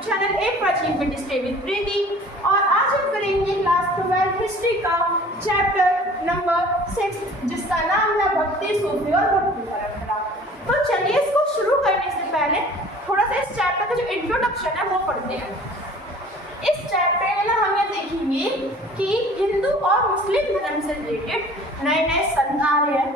Channel A for achievement stay with Preeti. और आज हम करेंगे क्लास 12 हिस्ट्री का चैप्टर नंबर 6 जिसका नाम है भक्ति, सूफी और भक्ति परंपरा। तो चलिए इसको शुरू करने से पहले थोड़ा सा इस चैप्टर का जो इंट्रोडक्शन है वो पढ़ते हैं। इस चैप्टर में ना हम ये देखेंगे कि हिंदू और मुस्लिम धर्म से रिलेटेड नए नए संत आ रहे हैं,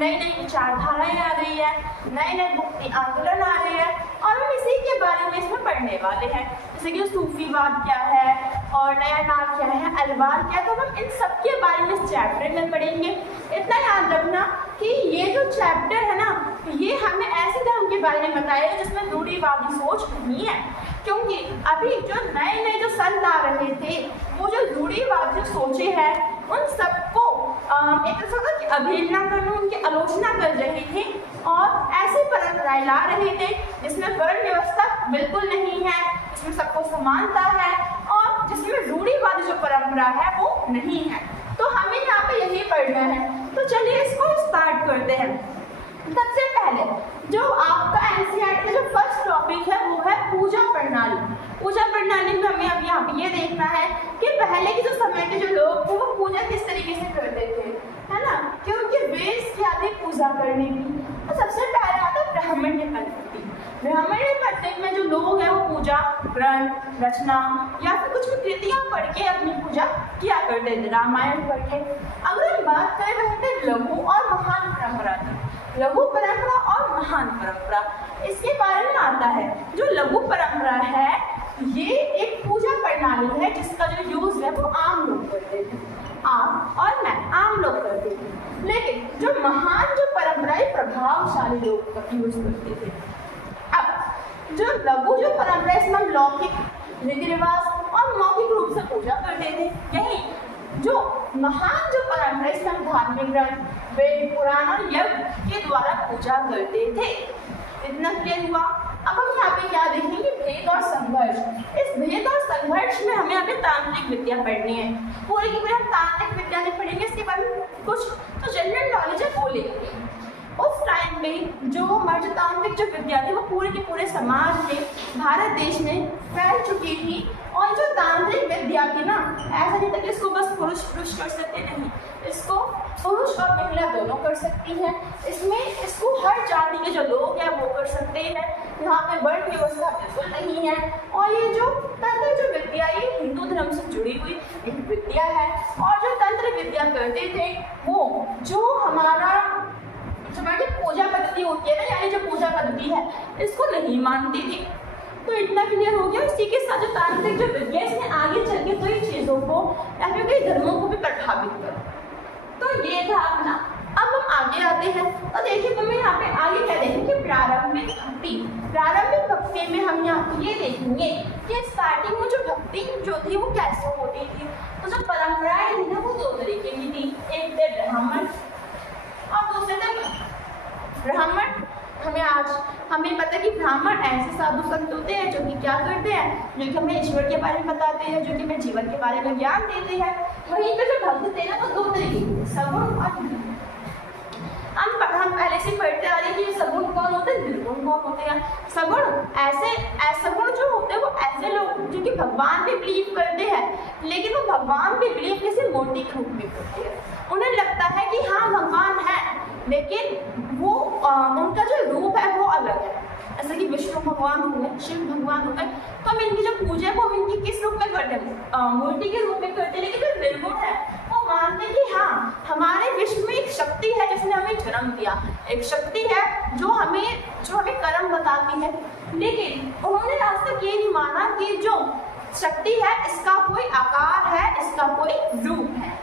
नई नई विचारधाराएं आ रही है, नए नए मुक्ति आंदोलन आ रहे हैं और हम इसी के बारे में इसमें पढ़ने वाले हैं। जैसे कि सूफीवाद क्या है और नया नाम क्या है, अलवार क्या है, तो हम इन सब के बारे में इस चैप्टर में पढ़ेंगे। इतना याद रखना कि ये जो चैप्टर है ना, ये हमें ऐसे धर्म के बारे में बताएगा जिसमें रूढ़िवादी सोच नहीं है, क्योंकि अभी जो नए नए जो संत आ रहे थे वो जो रूढ़िवादी सोचे हैं उन सबको एक तरह की अवहेलना करना, उनकी आलोचना कर रहे थे और ऐसी परंपराएं ला रहे थे जिसमें वर्ण व्यवस्था बिल्कुल नहीं है, जिसमें सबको समानता है और जिसमें रूढ़िवादी जो परंपरा है वो नहीं है। तो हमें यहाँ पे यही पढ़ना है। तो चलिए इसको स्टार्ट करते हैं। सबसे पहले जो आपका एनसीईआरटी का जो फर्स्ट टॉपिक है वो है पूजा प्रणाली। पूजा प्रणाली में हमें अब यहाँ पे ये देखना है कि पहले के जो समय के जो लोग थे वो पूजा किस तरीके से करते थे, है ना, कि उनके वेश क्या थी पूजा करने की। तो सबसे पहले आता है ब्राह्मण्य पद्धति। ब्राह्मण्य पद्धति में जो लोग हैं वो पूजा ग्रंथ, रचना या फिर कुछ भी कृतियाँ पढ़ के अपनी पूजा किया करते थे, रामायण पढ़ के। अगर हम बात करें वह थे लघु और महान परंपरा की। लघु परंपरा और महान परंपरा, इसके बारे में आता है जो लघु परंपरा है ये एक पूजा प्रणाली है जिसका जो यूज है वो आम लोग करते थे, आप और मैं आम लोग करते थे। लेकिन जो महान जो परंपराएं प्रभावशाली लोग यूज करते थे। अब जो लघु जो परंपरा इसमें हम लौकिक रीति रिवाज और मौखिक रूप से पूजा करते थे। यही जो महान जो परंपरा इसमें हम धार्मिक ग्रंथ, वेद, पुराण और यज्ञ के द्वारा पूजा करते थे। इतना क्लियर हुआ। अब हम यहाँ पे क्या देखेंगे, भेद और संघर्ष। इस भेद और संघर्ष में हमें अभी तांत्रिक विद्या पढ़नी है। पूरी की पूरी हम तांत्रिक विद्या नहीं पढ़ेंगे, इसके बारे में कुछ तो जनरल नॉलेज है वो लेंगे। उस टाइम पे जो हमारी जो तांत्रिक जो विद्या थी वो पूरे के पूरे समाज में, भारत देश में फैल चुकी थी। और जो तांत्रिक विद्या थी ना, ऐसा नहीं था कि इसको बस पुरुष कर सकते, नहीं, इसको पुरुष और महिला दोनों कर सकती हैं। इसमें इसको हर जाति के जो लोग हैं वो कर सकते हैं। यहाँ पे वर्ण व्यवस्था बिल्कुल नहीं है। और ये जो तंत्र जो विद्या ये हिंदू धर्म से जुड़ी हुई एक विद्या है। और जो तंत्र विद्या करते थे वो जो हमारा हमारी पूजा पद्धति होती है ना, यानी जो पूजा पद्धति है इसको नहीं मानती थी। तो इतना क्लियर हो गया। इसी के साथ जो तांत्रिक जो विद्या इसने आगे चल के कई चीज़ों को या फिर कई धर्मों को भी प्रभावित कर। तो ये था अपना। अब हम आगे आते हैं तो देखिए हमें यहाँ पे आगे क्या देखेंगे, प्रारंभिक भक्ति। प्रारंभिक भक्ति में हम यहाँ ये देखेंगे कि स्टार्टिंग में जो भक्ति जो थी वो कैसे होती थी। तो जो परंपराएं थी ना वो दो तरीके की थी, एक थे ब्राह्मण और दूसरे थे ब्राह्मण। हमें पता है कि ब्राह्मण ऐसे साधु संत होते हैं जो कि क्या करते हैं, जो कि हमें ईश्वर के बारे में बताते हैं, जो कि हमें जीवन के बारे में ज्ञान देते हैं। वहीं पे जो भक्त थे ना वो दो तरीके के, सगुण और निर्गुण। हम पहले से पढ़ते आ रहे हैं कि सगुण कौन होते हैं, निर्गुण कौन होते हैं। सगुण जो होते हैं वो ऐसे लोग जो कि भगवान पे बिलीव करते हैं, लेकिन वो भगवान पे बिलीव किसी मूर्ति के रूप में करते हैं। उन्हें लगता है कि हाँ भगवान है, लेकिन वो उनका जो रूप है वो अलग है। जैसे कि विष्णु भगवान हो गए, शिव भगवान हो गए, तो हम इनकी जो पूजा है वो हम इनकी किस रूप में करते हैं, मूर्ति के रूप में करते हैं। लेकिन जो निर्गुण है वो मानते हैं कि हाँ हमारे विश्व में एक शक्ति है जिसने हमें जन्म दिया, एक शक्ति है जो हमें कर्म बताती है। लेकिन उन्होंने आज तक ये नहीं माना कि जो शक्ति है इसका कोई आकार है, इसका कोई रूप है।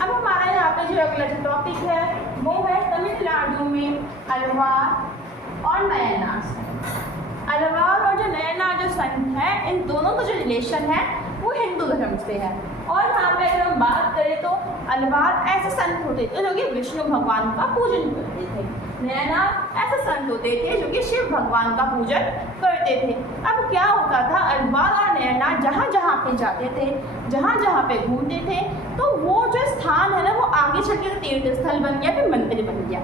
अब हमारा यहाँ पे जो अगला जो टॉपिक है वो है तमिलनाडु में अलवार और नयनार। अलवार और जो नयनार जो संत है इन दोनों का जो रिलेशन है वो हिंदू धर्म से है। और यहाँ पे अगर हम बात करें तो अलवार ऐसे संत होते थे जो कि विष्णु भगवान का पूजन करते थे, नयनार ऐसे संत होते थे जो कि शिव भगवान का पूजन करते थे। अब क्या होता था, अलवार और नयनार जहाँ जहाँ पे जाते थे, जहाँ जहाँ पे घूमते थे, तो वो जो स्थान है ना वो आगे चल के तीर्थ स्थल बन गया, फिर मंदिर बन गया।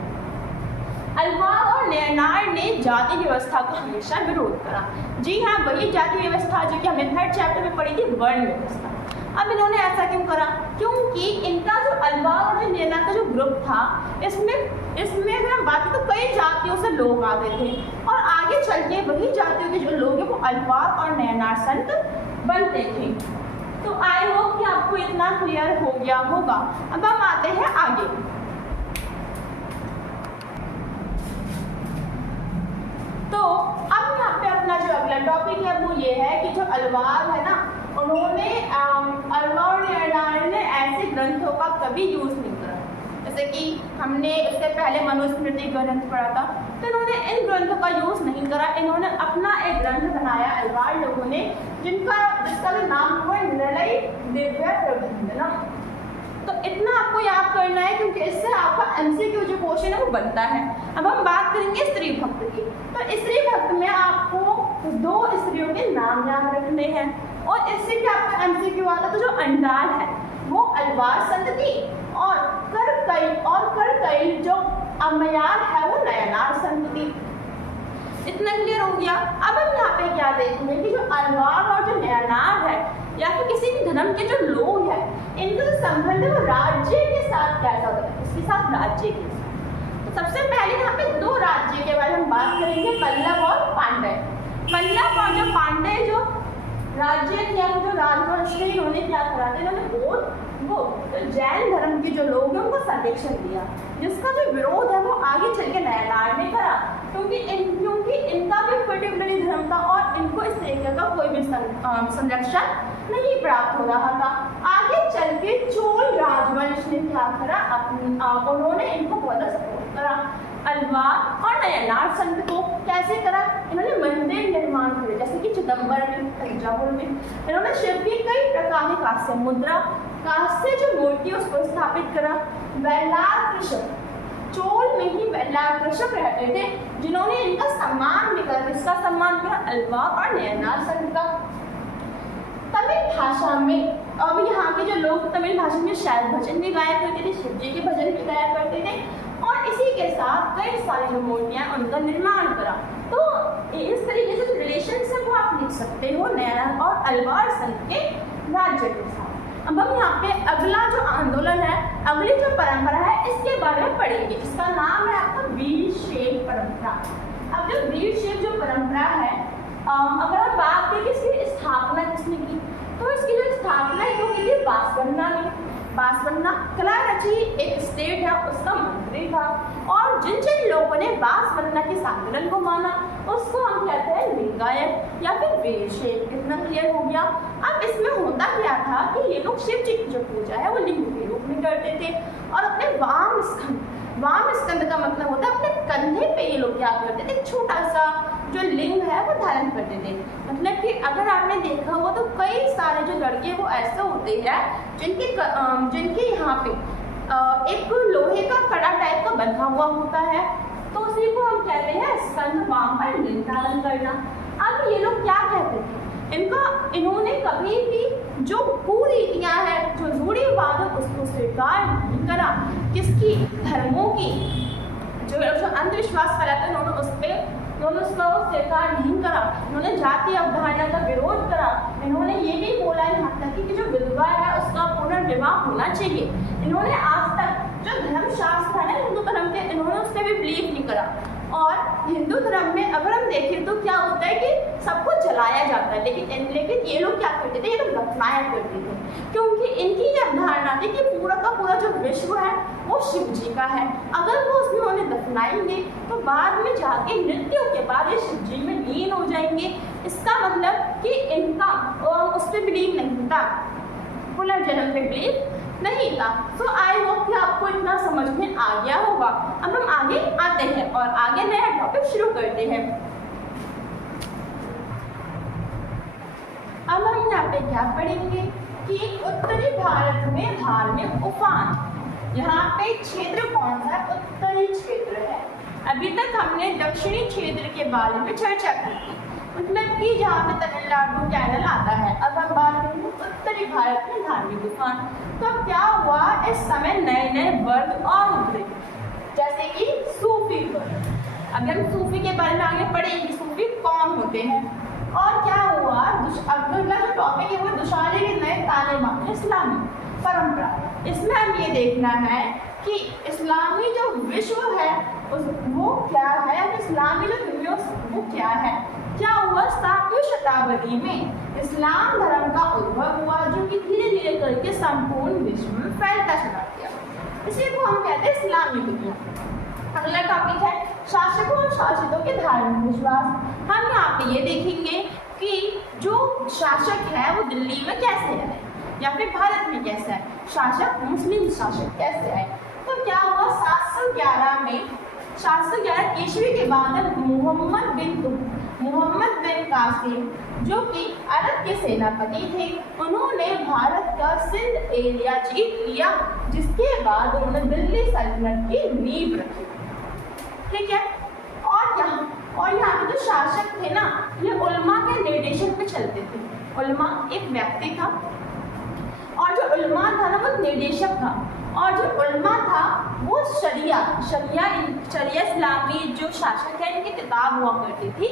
अल्वार और नयनार ने जाति व्यवस्था का हमेशा विरोध करा। जी हाँ, वही जाति व्यवस्था जो कि हमने 3rd चैप्टर में पढ़ी थी, वर्ण व्यवस्था। अब इन्होंने ऐसा क्यों करा? क्योंकि इनका जो अल्वार और जो नयनार का जो ग्रुप था, इसमें अगर हम बात करें तो कई जातियों से लोग आ गए थे और आगे चल के वही जातियों के जो लोग हैं वो अल्वार और नयनार संत बनते थे। तो आई होप कि आपको इतना क्लियर हो गया होगा। अब हम आते हैं आगे। तो अब यहाँ पे अपना जो अगला टॉपिक है वो ये है कि जो अल्वार है ना, उन्होंने अल्वार और नयनार ने ऐसे ग्रंथों का कभी यूज नहीं करा। जैसे कि हमने इससे पहले मनुस्मृति ग्रंथ पढ़ा था, तो इन्होंने इन ग्रंथों का यूज नहीं करा। इन्होंने अपना एक ग्रंथ बनाया अल्वार लोगों ने, जिसका भी नाम हुआ निलय दिव्य प्रबंध ना। तो इतना आपको याद करना है क्योंकि इससे आपका एमसीक्यू जो क्वेश्चन है वो बनता है। अब हम बात करेंगे स्त्री भक्त की। तो स्त्री भक्त में आपको 2 स्त्रियों के नाम याद रखने हैं और इससे क्या आपका एमसीक्यू आता है। तो जो अंडाल है वो अल्वार संत थी और करकई जो अमयार है वो नयनार संत थी। इतना क्लियर हो गया। अब हम यहाँ पे क्या देखेंगे कि जो अल्वार और जो नयनार है या फिर किसी भी धर्म के जो लोग हैं, इनका जो संबंध है वो राज्य के साथ कैसा होता है, इसके साथ राज्य के साथ। तो सबसे पहले यहाँ पे 2 राज्य के बारे में हम बात करेंगे, पल्लव और पांड्य। पल्लव और जो पांड्य जो राज्य थे, जो राजवंश थे, इन्होंने क्या करा था, इन्होंने वो तो जैन धर्म के जो लोग हैं उनको संरक्षण दिया, जिसका जो विरोध है वो आगे चल के नयनार ने करा। क्योंकि इनका भी पर्टिकुलरली धर्म था और इनको इस तरीके का कोई भी संरक्षण नहीं प्राप्त हो रहा था। आगे चल के चोल राजवंश ने क्या करा, उन्होंने इनको बहुत सपोर्ट करा। अल्वार और नयनार संत को कैसे करा, इन्होंने मंदिर निर्माण करे, जैसे कि चिदम्बर में, तंजावुर में। इन्होंने शिव की कई प्रकार की कांस्य मुद्रा, कांस्य जो मूर्ति उसको स्थापित करा। वेलार कृषक, चोल में ही वेलार कृषक रहते थे जिन्होंने इनका सम्मान भी करा। इसका सम्मान करा अल्वार और नयनार संत का। तमिल भाषा में अब यहाँ के जो लोग तमिल भाषा में शायद भजन भी गाया करते थे, शिव जी के भजन भी गाया करते थे और इसी के साथ कई सारी जो मूर्तियां उनका निर्माण करा। तो इस तरीके से रिलेशन वो आप लिख सकते हो नयनार और अल्वार संत के राज्य के साथ। अब हम यहाँ पे अगला जो आंदोलन है, अगली जो परंपरा है, इसके बारे में पढ़ेंगे। इसका नाम है आपका वीरशैव परंपरा। अब जो वीरशैव जो परंपरा है, अगर हम बात करें इसकी स्थापना किसने की, तो इसकी जो स्थापना है वो की थी बांसवाड़ा ने। बांसवाड़ा कलारची एक स्टेट है, उसका मंत्री था और जिन लोगों ने बांसवाड़ा के आंदोलन को माना उसको हम कहते हैं लिंगायत या फिर वीरशैव। कितना क्लियर हो गया। अब इसमें होता क्या था कि ये लोग शिव जी की जो पूजा है वो लिंग के रूप में करते थे और अपने वाम स्कंद का मतलब होता है अपने कंधे पे ये लोग क्या करते थे, छोटा सा जो लिंग है वो धारण करते थे। मतलब कि अगर आपने देखा हो तो कई सारे जो लड़के वो ऐसे होते हैं जिनके यहाँ पे एक लोहे का कड़ा टाइप का बंधा हुआ होता है, तो उसी को हम कहते हैं स्कंद वाम पर लिंग धारण करना। अब ये लोग क्या कहते थे, इन्होंने कभी भी जो कुरीतियां हैं, जो रूढ़िवाद है, उसको स्वीकार नहीं करा। किसकी? धर्मों की जो अंधविश्वास फैलाते उन्होंने उसका स्वीकार नहीं करा। उन्होंने जाति अवधारणा का विरोध करा। इन्होंने ये भी बोला यहाँ तक कि जो विधवा है उसका पुनर्विवाह होना चाहिए। इन्होंने आज तक जो धर्मशास्त्र है ना हिंदू धर्म के, इन्होंने उस पर भी बिलीव नहीं करा। और हिंदू धर्म में अगर हम देखें तो क्या होता है कि सबको जलाया जाता है, लेकिन ये लोग क्या करते थे, ये लोग दफनाया करते थे, क्योंकि इनकी ये अवधारणा थी कि पूरा का पूरा जो विश्व है वो शिव जी का है। अगर वो उसमें उन्हें दफनाएंगे तो बाद में जाके मृत्यु के बाद ये शिव जी में लीन हो जाएंगे। इसका मतलब कि इनका उस पर बिलीव नहीं था, पुनर्जन्म पे बिलीव नहीं था। सो आई होप कि आपको इतना समझ में आ गया होगा। अब हम आगे आते हैं और आगे नया टॉपिक शुरू करते हैं। अब हम यहाँ पे क्या पढ़ेंगे कि उत्तरी भारत में धार्मिक उफान। यहाँ पे क्षेत्र कौन सा है? उत्तरी क्षेत्र है। अभी तक हमने दक्षिणी क्षेत्र के बारे में चर्चा की थी, मतलब कि जहाँ पे तमिलनाडु केरल आता है। अब हम बात करेंगे उत्तरी भारत में धार्मिक उफान। तो क्या हुआ, इस समय नए नए वर्ग और उभरे, जैसे कि सूफी वर्ग। अभी हम सूफी के बारे में आगे पढ़ेंगे, सूफी कौन होते हैं। और क्या हुआ, अगला जो टॉपिक है वो दुशाले के नए तालीमात इस्लामी परंपरा। इसमें हम ये देखना है कि इस्लामी जो विश्व है वो क्या है, इस्लामी जो दुनिया वो क्या है। क्या हुआ, 7वीं शताब्दी में इस्लाम धर्म का उद्भव हुआ जो कि धीरे धीरे करके संपूर्ण विश्व में फैलता चला गया। इसी को हम कहते हैं इस्लामी दुनिया। अगला टॉपिक है शासकों और शासितों के धार्मिक विश्वास। हम यहाँ पे ये देखेंगे कि जो शासक है वो दिल्ली में कैसे है या फिर भारत में कैसे है, शासक मुस्लिम शासक कैसे है। तो क्या हुआ, 711 ईस्वी के बाद मोहम्मद बिन कासिम जो कि अरब के सेनापति थे, उन्होंने भारत का सिंध एरिया जीत लिया, जिसके बाद उन्होंने दिल्ली सल्तनत की नींव रखी। ठीक है, और यहाँ पे जो शासक थे ना, ये उल्मा के निर्देशन पे चलते थे। उल्मा एक व्यक्ति था और जो उल्मा था ना वो निर्देशक था, और जो उल्मा था वो शरिया इस्लामी जो शासक है इनकी किताब हुआ करती थी,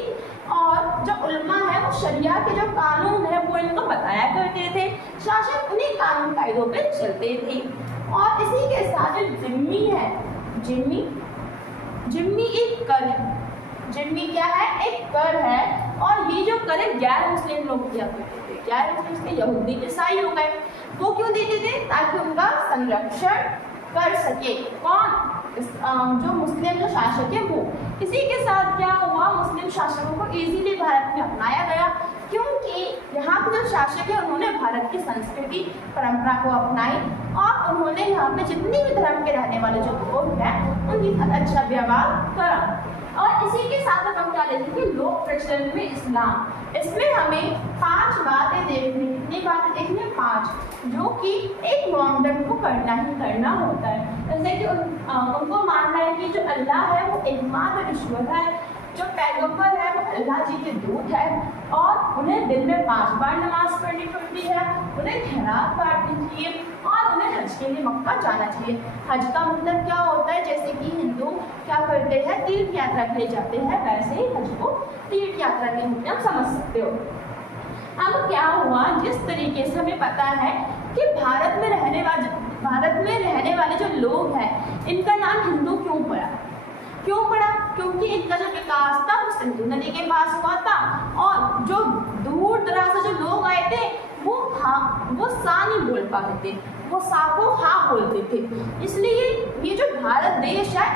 और जो उल्मा है वो शरिया के जो कानून है वो इनको बताया करते थे। शासक उन्हीं कानून कायदों पे चलते थे। और इसी के साथ जो जिम्मी है, जिम्मी एक कर है। जिम्मी क्या है, एक कर है, और ये जो कर है गैर मुस्लिम लोग किया करते थे। गैर मुस्लिम यहूदी ईसाई हो गए, वो क्यों देते थे, ताकि उनका संरक्षण कर सके कौन, जो मुस्लिम जो शासक है वो। इसी के साथ क्या हुआ, मुस्लिम शासकों को इजीली भारत में अपनाया गया, क्योंकि यहाँ के जो शासक है उन्होंने भारत की संस्कृति परंपरा को अपनाई, और उन्होंने यहाँ पे जितने भी धर्म के रहने वाले जो लोग हैं उनके साथ अच्छा व्यवहार करा। और इसी के साथ हम क्या देखेंगे, लोक प्रचलन में इस्लाम। इसमें हमें 5 बातें देखनी, कितनी बातें देखनी, 5, जो कि एक मोमडन को करना ही करना होता है। जैसे कि उनको मानना है कि जो अल्लाह है वो एकमात्र ईश्वर है, जो पैगंबर है वो अल्लाह जी के दूत है, और उन्हें दिन में 5 बार नमाज पढ़नी पड़ती है, उन्हें खैरात बांटनी चाहिए, और उन्हें हज के लिए मक्का जाना चाहिए। हज का मतलब क्या होता है, जैसे कि हिंदू क्या करते हैं, तीर्थ यात्रा के लिए जाते हैं, वैसे ही हज को तीर्थ यात्रा के रूप में आप समझ सकते हो। अब क्या हुआ, जिस तरीके से हमें पता है कि भारत में रहने वाले जो लोग हैं इनका नाम हिंदू क्यों पड़ा, क्योंकि इनका जो विकास था वो सिंधु नदी के पास हुआ था, और जो दूर दराज से जो लोग आए थे वो सा नहीं बोल पाते थे, वो सा को हा बोलते थे। इसलिए ये जो भारत देश है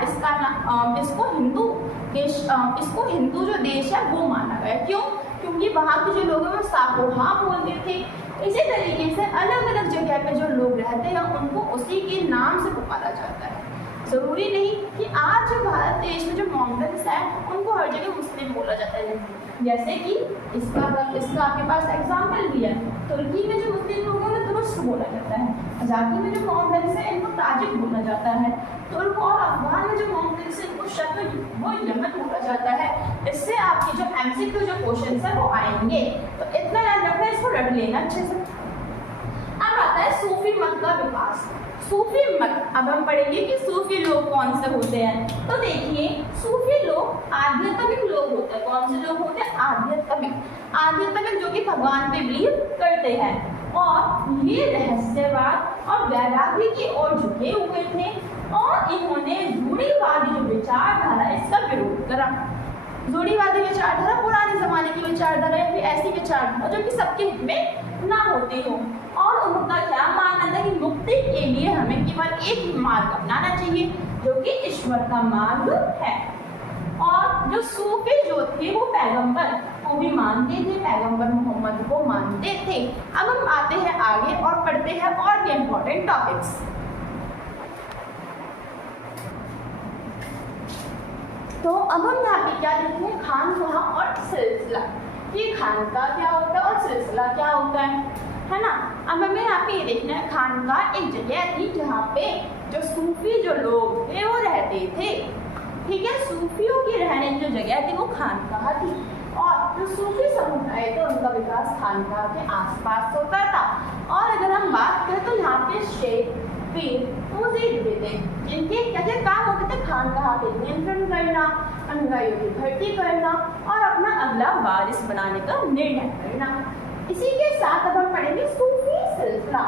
इसको हिंदू जो देश है वो माना गया। क्यों, क्योंकि वहाँ के जो लोग हैं वो सा को हा बोलते थे। इसी तरीके से अलग अलग जगह पे जो लोग रहते हैं उनको उसी के नाम से पुकारा जाता है। जरूरी नहीं कि आज जो भारत देश में जो मोमडन्स है उनको हर जगह मुस्लिम बोला जाता है, जैसे कि इसका आपके पास एग्जाम्पल भी है। तुर्की में जो मुस्लिम लोग हैं उन्हें तुरुष्क बोला जाता है, अजाकी में जो मोमडन्स है इनको ताजिक बोला जाता है, तुर्क और अफगान में जो मोमडन्स है इनको शक वो यमन बोला जाता है। इससे आपके जो एमसीक्यू जो क्वेश्चन है वो आएंगे, तो इतना याद रखना, इसको रट लेना अच्छे से। अब आता है सूफी मत का विकास। सूफी मत, अब हम पढ़ेंगे कि सूफी लोग कौन से होते हैं। तो देखिए, सूफी लोग आध्यात्मिक लोग होते हैं। कौन से लोग होते हैं, आध्यात्मिक जो कि भगवान पे बिलीव करते हैं, और ये रहस्यवाद और वैराग्य की ओर झुके हुए थे, और इन्होंने रूढ़िवादी जो विचारधारा इसका विरोध करा। रूढ़िवादी विचारधारा पुराने जमाने की विचारधारा या फिर ऐसी विचारधारा जो कि सबके हित में ना होती हो, और उनका क्या मानना था कि मुक्ति के लिए हमें केवल एक ही मार्ग अपनाना चाहिए जो कि ईश्वर का मार्ग है। और जो सूफी जो थे वो पैगंबर को भी मानते थे, पैगंबर मोहम्मद को मानते थे। अब हम आते हैं आगे और पढ़ते हैं और भी इम्पोर्टेंट टॉपिक्स। तो अब हम यहाँ पे क्या देखते हैं, खानकाह और सिलसिला। ये खानकाह क्या होता है और सिलसिला क्या होता है ना। अब हमें यहाँ पे ये देखना है, खानकाह एक जगह थी जहाँ पे जो सूफी जो लोग थे वो रहते थे। ठीक है, सूफियों की रहने की जो जगह थी वो खानकाह थी, और जो सूफी समुदाय थे उनका विकास खानकाह के आसपास होता था। और अगर हम बात करें तो यहाँ पे शेख, पीर, मुरीद भी थे, जिनके क्या काम होते थे, खान खानकाह पे नियंत्रण करना, अनुयायियों की भर्ती करना और अपना अगला वारिस बनाने का निर्णय करना। इसी के साथ अब हम पढ़ेंगे सूफी सिलसिला।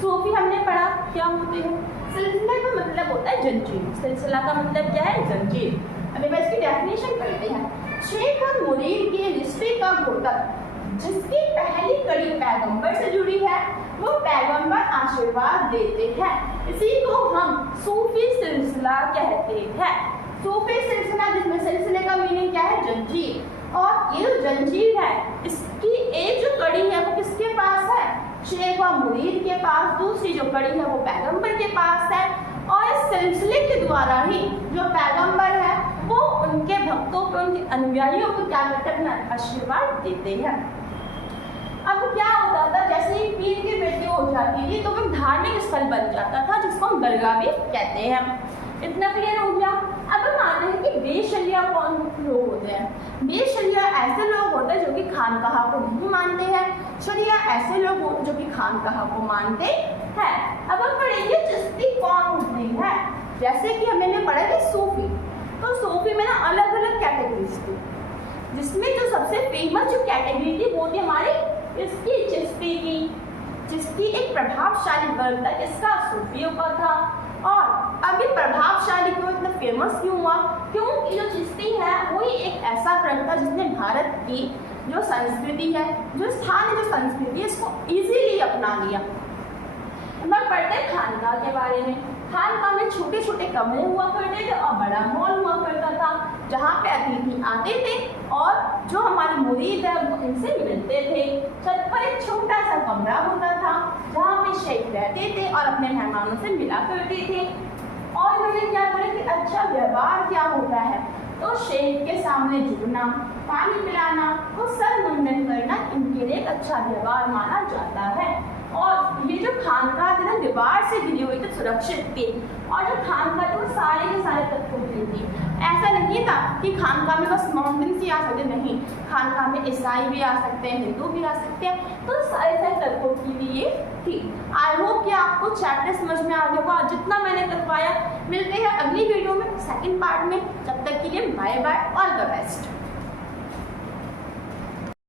सूफी हमने पढ़ा क्या होते हैं, सिलसिला का मतलब होता है जंजीर, सिलसिला का मतलब क्या है, जंजीर। अभी मैं इसकी डेफिनेशन पढ़ते हैं। शेख और मुरीद की रिश्ते का घोटक जिसकी पहली कड़ी पैगंबर से जुड़ी है, वो पैगंबर आशीर्वाद देते हैं, इसी को हम सूफी सिलसिला कहते हैं। सूफी सिलसिला जिसमें सिलसिले का मीनिंग क्या है, जंजीर। और ये जो जंजीर है इसकी एक जो कड़ी है वो किसके पास है, शेख व मुरीद के पास, दूसरी जो कड़ी है वो पैगंबर के पास है। और इस सिलसिले के द्वारा ही जो पैगंबर है वो उनके भक्तों को, उनके अनुयायियों को क्या करते हैं, अपना आशीर्वाद देते हैं। अब क्या होता था, जैसे ही पीर की मृत्यु हो जाती थी तो वो धार्मिक स्थल बन जाता था जिसको हम दरगाह भी कहते हैं। इतना क्लियर हो गया। अब हम आते हैं कि बेशरिया कौन लोग होते हैं। बेशरिया ऐसे लोग होते हैं जो कि खानकाह को नहीं मानते हैं, शरिया ऐसे लोग जो कि खानकाह को मानते हैं। अब हम पढ़ेंगे चिश्ती कौन होते हैं। जैसे कि हमने पढ़ा कि सूफी, तो सूफी में ना अलग अलग कैटेगरीज थी, जिसमें जो सबसे फेमस जो कैटेगरी थी वो थी हमारी इसकी चिश्ती की। चिश्ती एक प्रभावशाली वर्ग था जिसका सूफियों का था। और अभी प्रभावशाली क्यों, इतना फेमस क्यों हुआ, क्योंकि जो चिश्ती है वही एक ऐसा वर्ग था जिसने भारत की जो संस्कृति है, जो स्थानीय जो संस्कृति है, इसको इजीली अपना लिया। हम पढ़ते हैं खानकाह के बारे में। खानकाह में छोटे छोटे कमरे हुआ करते थे और बड़ा हॉल हुआ करता था जहाँ पे अतिथि आते थे और जो हमारे मुरीद है वो इनसे मिलते थे। छत पर एक छोटा सा कमरा होता था जहाँ पे शेख रहते थे और अपने मेहमानों से मिला करते थे। और मैंने क्या बोला कि अच्छा व्यवहार क्या होता है, तो शेख के सामने झुकना, पानी पिलाना, वो सर मुंडन करना इनके लिए एक अच्छा व्यवहार माना जाता है। और ये जो खानकाह थी ना दीवार से घिरी हुई थी, सुरक्षित थी, और जो खानकाह थी वो सारे के सारे तत्वों की थी। ऐसा नहीं था कि खानकाह में बस मोहम्मदन ही आ सकते, नहीं, खानकाह में ईसाई भी आ सकते हैं, हिंदू भी आ सकते हैं, तो सारे तत्वों की लिए थी। आई होप कि आपको चैप्टर समझ में आ गया होगा। जितना मैंने करवाया, मिलते हैं अगली वीडियो में सेकंड पार्ट में। जब तक के लिए bye bye, all the best.